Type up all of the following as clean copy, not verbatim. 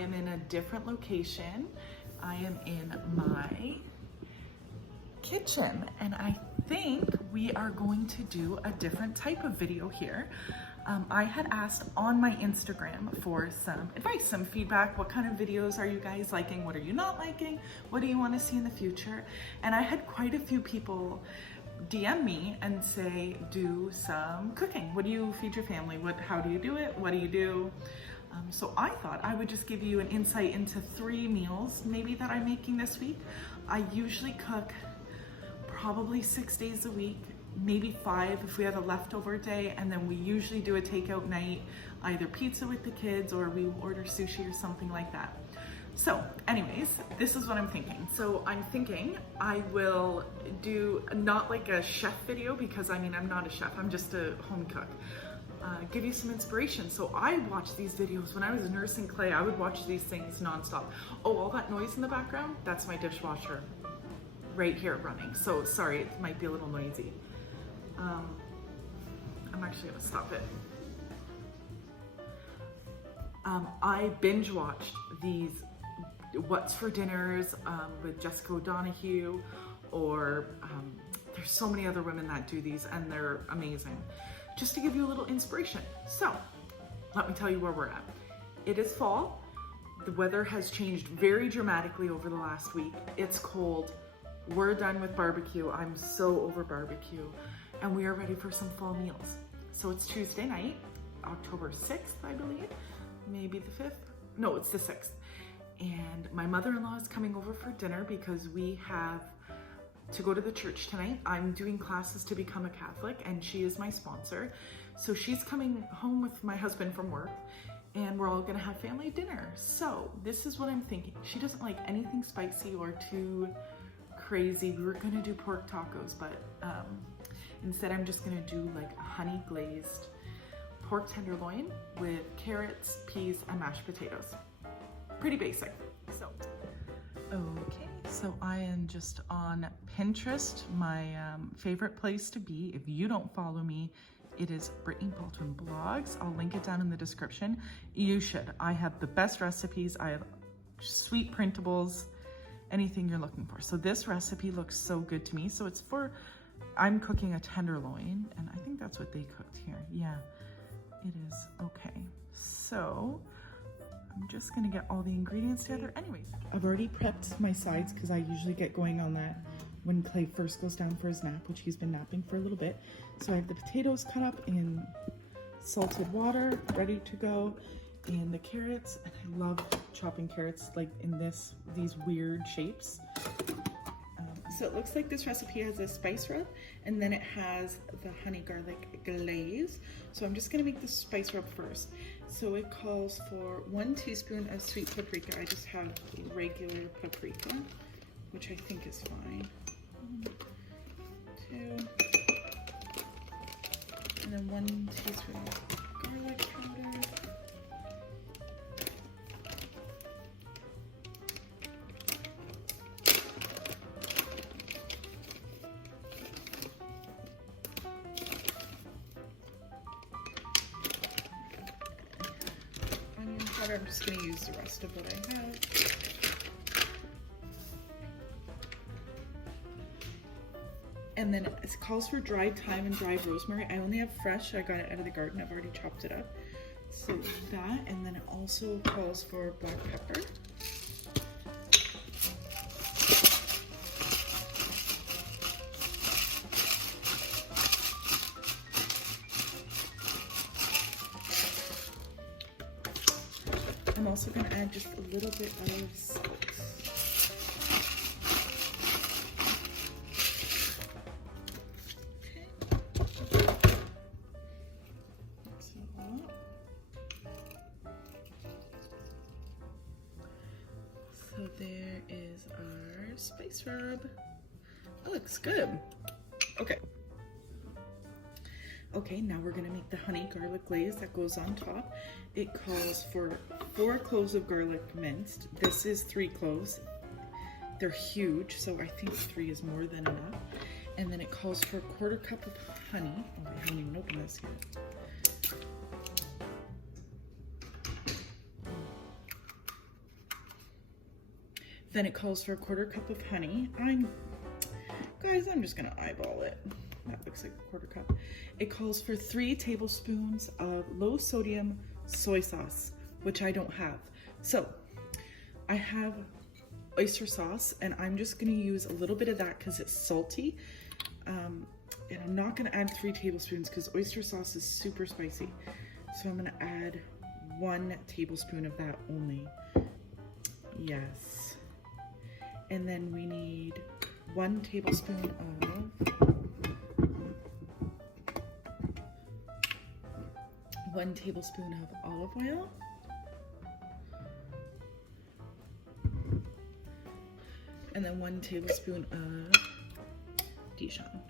am in a different location. I am in my kitchen, and I think we are going to do a different type of video here. I had asked on my Instagram for some advice, some feedback. What kind of videos are you guys liking? What are you not liking? What do you want to see in the future? And I had quite a few people DM me and say, do some cooking. What do you feed your family? How do you do it? What do you do? So I thought I would just give you an insight into 3 meals maybe that I'm making this week. I usually cook probably 6 days a week, maybe 5 if we have a leftover day, and then we usually do a takeout night, either pizza with the kids or we order sushi or something like that. So anyways, this is what I'm thinking. So I'm thinking I will do not like a chef video, because I mean, I'm not a chef, I'm just a home cook. Give you some inspiration. So I watched these videos when I was nursing Clay. I would watch these things nonstop. Oh, all that noise in the background, that's my dishwasher right here running. So sorry, it might be a little noisy. I'm actually gonna stop it. I binge watched these What's for Dinners with Jessica O'Donoghue, or there's so many other women that do these and they're amazing. Just to give you a little inspiration. So let me tell you where we're at. It is fall. The weather has changed very dramatically over the last week. It's cold. We're done with barbecue. I'm so over barbecue. And we are ready for some fall meals. So it's Tuesday night, October 6th, I believe. Maybe the 5th. No, it's the 6th. And my mother-in-law is coming over for dinner because we have to go to the church tonight. I'm doing classes to become a Catholic, and she is my sponsor. So she's coming home with my husband from work, and we're all gonna have family dinner. So this is what I'm thinking. She doesn't like anything spicy or too crazy. We were gonna do pork tacos, but instead I'm just gonna do like a honey glazed pork tenderloin with carrots, peas, and mashed potatoes. Pretty basic. So, okay, so I am just on Pinterest, my favorite place to be. If you don't follow me, it is Brittany Baldwin Blogs. I'll link it down in the description. You should. I have the best recipes. I have sweet printables, anything you're looking for. So this recipe looks so good to me. So it's for, I'm cooking a tenderloin, and I think that's what they cooked here. Yeah, it is. Okay, so I'm just gonna get all the ingredients together. Anyways, I've already prepped my sides because I usually get going on that when Clay first goes down for his nap, which he's been napping for a little bit. So I have the potatoes cut up in salted water, ready to go, and the carrots. And I love chopping carrots like in these weird shapes. So it looks like this recipe has a spice rub, and then it has the honey garlic glaze. So I'm just gonna make the spice rub first. So it calls for 1 teaspoon of sweet paprika. I just have regular paprika, which I think is fine. 1, 2, and then 1 teaspoon of garlic powder. I'm just going to use the rest of what I have. And then it calls for dried thyme and dried rosemary. I only have fresh. I got it out of the garden. I've already chopped it up. So that, and then it also calls for black pepper. I'm also going to add just a little bit of salt. Okay. Mix it all up. So there is our spice rub. That looks good. Okay. Okay, now we're gonna make the honey garlic glaze that goes on top. It calls for 4 cloves of garlic minced. This is 3 cloves. They're huge, so I think 3 is more than enough. And then it calls for a 1/4 cup of honey. Oh, I haven't even opened this yet. Then it calls for a 1/4 cup of honey. Guys, I'm just gonna eyeball it. That looks like a 1/4 cup. It calls for 3 tablespoons of low sodium soy sauce, which I don't have. So I have oyster sauce, and I'm just gonna use a little bit of that because it's salty. And I'm not gonna add 3 tablespoons because oyster sauce is super spicy. So I'm gonna add 1 tablespoon of that only. Yes. And then we need 1 tablespoon of olive oil. And then 1 tablespoon of Dijon.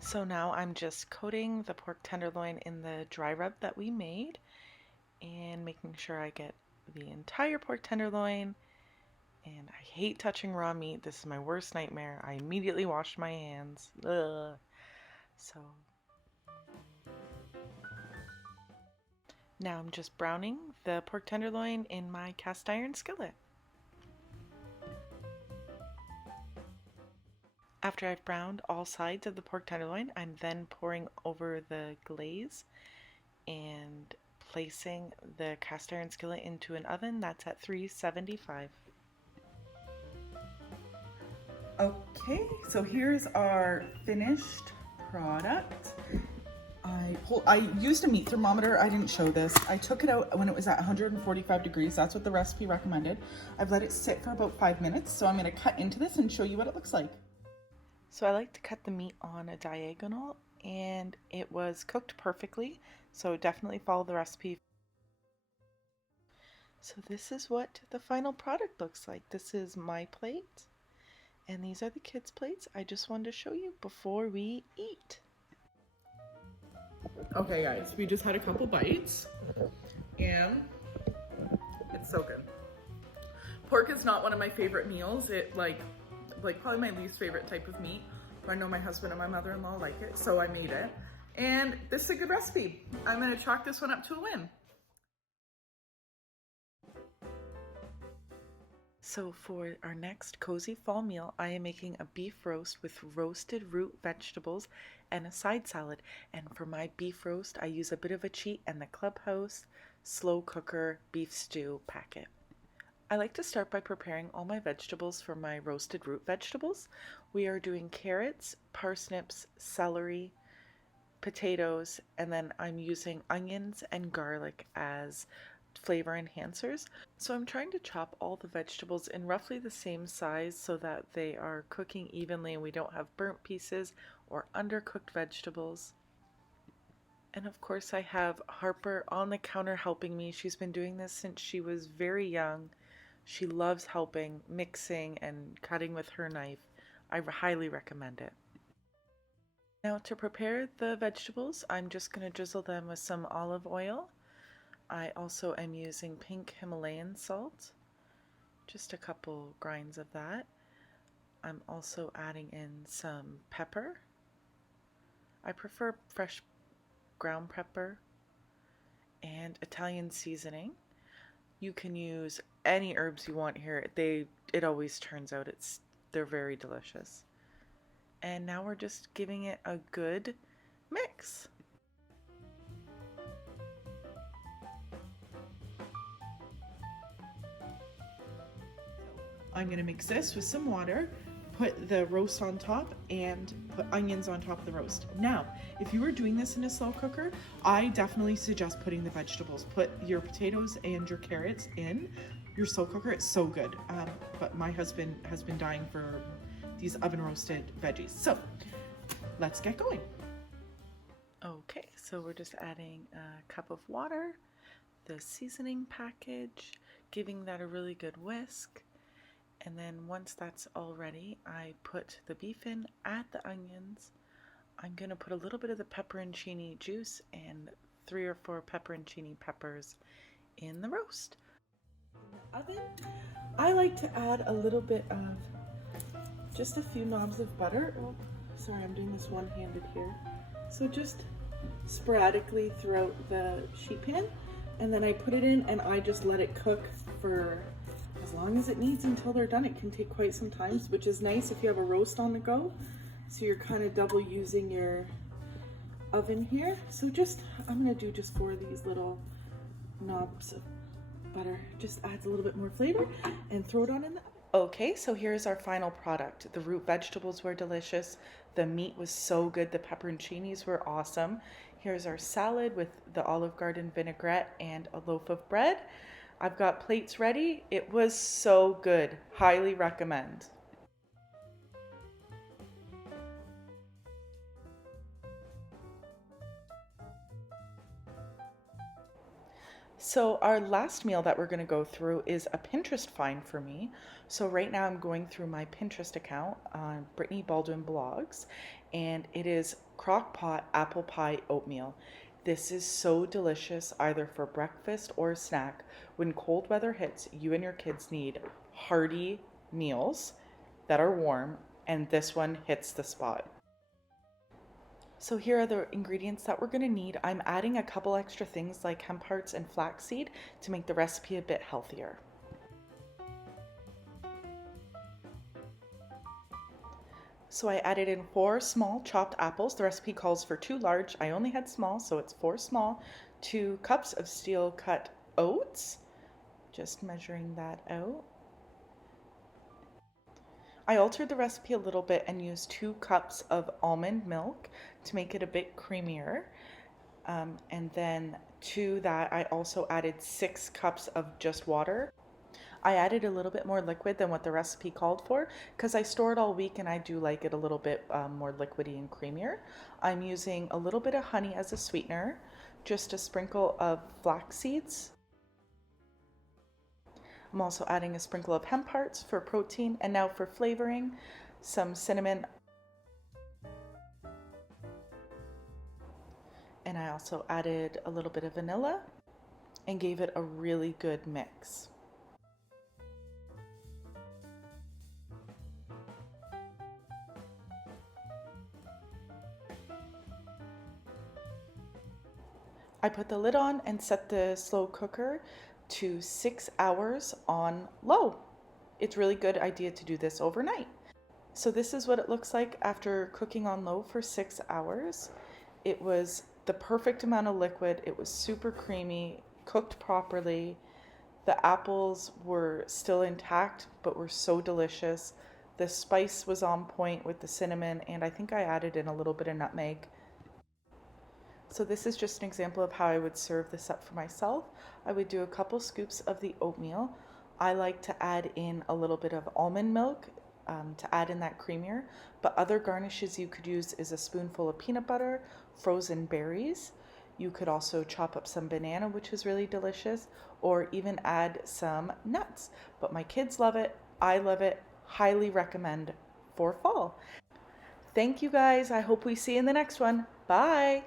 So now I'm just coating the pork tenderloin in the dry rub that we made and making sure I get the entire pork tenderloin. And I hate touching raw meat. This is my worst nightmare. I immediately washed my hands. Ugh. So now I'm just browning the pork tenderloin in my cast iron skillet. After I've browned all sides of the pork tenderloin, I'm then pouring over the glaze and placing the cast iron skillet into an oven that's at 375. Okay, so here's our finished product. I used a meat thermometer. I didn't show this. I took it out when it was at 145 degrees. That's what the recipe recommended. I've let it sit for about 5 minutes, so I'm going to cut into this and show you what it looks like. So I like to cut the meat on a diagonal, and it was cooked perfectly, so definitely follow the recipe. So this is what the final product looks like. This is my plate, and these are the kids' plates. I just wanted to show you before we eat. Okay guys, we just had a couple bites, and it's so good. Pork is not one of my favorite meals. It like probably my least favorite type of meat. I know my husband and my mother-in-law like it, so I made it. And this is a good recipe. I'm gonna chalk this one up to a win. So for our next cozy fall meal, I am making a beef roast with roasted root vegetables and a side salad. And for my beef roast, I use a bit of a cheat and the Clubhouse slow cooker beef stew packet. I like to start by preparing all my vegetables for my roasted root vegetables. We are doing carrots, parsnips, celery, potatoes, and then I'm using onions and garlic as flavor enhancers. So I'm trying to chop all the vegetables in roughly the same size so that they are cooking evenly and we don't have burnt pieces or undercooked vegetables. And of course I have Harper on the counter helping me. She's been doing this since she was very young. She loves helping, mixing, and cutting with her knife. I highly recommend it. Now to prepare the vegetables, I'm just going to drizzle them with some olive oil. I also am using pink Himalayan salt, just a couple grinds of that. I'm also adding in some pepper. I prefer fresh ground pepper and Italian seasoning. You can use any herbs you want here. It always turns out they're very delicious. And now we're just giving it a good mix. I'm going to mix this with some water, put the roast on top, and put onions on top of the roast. Now, if you were doing this in a slow cooker, I definitely suggest putting the vegetables. Put your potatoes and your carrots in your slow cooker. It's so good. But my husband has been dying for these oven roasted veggies. So let's get going. Okay, so we're just adding a cup of water, the seasoning package, giving that a really good whisk. And then once that's all ready, I put the beef in, add the onions. I'm going to put a little bit of the pepperoncini juice and 3 or 4 pepperoncini peppers in the roast. In the oven, I like to add a little bit of just a few knobs of butter. Oh, sorry, I'm doing this one-handed here. So just sporadically throughout the sheet pan, and then I put it in and I just let it cook for as long as it needs until they're done. It can take quite some time, which is nice if you have a roast on the go. So you're kind of double using your oven here. So I'm gonna do just 4 of these little knobs of butter. Just adds a little bit more flavor, and throw it on in the oven. Okay, so here's our final product. The root vegetables were delicious. The meat was so good. The pepperoncinis were awesome. Here's our salad with the Olive Garden vinaigrette and a loaf of bread. I've got plates ready. It was so good. Highly recommend. So our last meal that we're going to go through is a Pinterest find for me. So right now I'm going through my Pinterest account on Brittany Baldwin blogs, and it is Crockpot apple pie oatmeal. This is so delicious either for breakfast or a snack. When cold weather hits, you and your kids need hearty meals that are warm, and this one hits the spot. So here are the ingredients that we're going to need. I'm adding a couple extra things like hemp hearts and flaxseed to make the recipe a bit healthier. So I added in 4 small chopped apples. The recipe calls for 2 large. I only had small, so it's 4 small. 2 cups of steel cut oats. Just measuring that out. I altered the recipe a little bit and used 2 cups of almond milk to make it a bit creamier. And then to that, I also added 6 cups of just water. I added a little bit more liquid than what the recipe called for because I store it all week and I do like it a little bit more liquidy and creamier. I'm using a little bit of honey as a sweetener, just a sprinkle of flax seeds. I'm also adding a sprinkle of hemp hearts for protein, and now for flavoring, some cinnamon. And I also added a little bit of vanilla and gave it a really good mix. I put the lid on and set the slow cooker to 6 hours on low. It's a really good idea to do this overnight. So this is what it looks like after cooking on low for 6 hours. It was the perfect amount of liquid. It was super creamy, cooked properly. The apples were still intact, but were so delicious. The spice was on point with the cinnamon, and I think I added in a little bit of nutmeg. So this is just an example of how I would serve this up for myself. I would do a couple scoops of the oatmeal. I like to add in a little bit of almond milk to add in that creamier, but other garnishes you could use is a spoonful of peanut butter, frozen berries. You could also chop up some banana, which is really delicious, or even add some nuts. But my kids love it. I love it. Highly recommend for fall. Thank you guys. I hope we see you in the next one. Bye.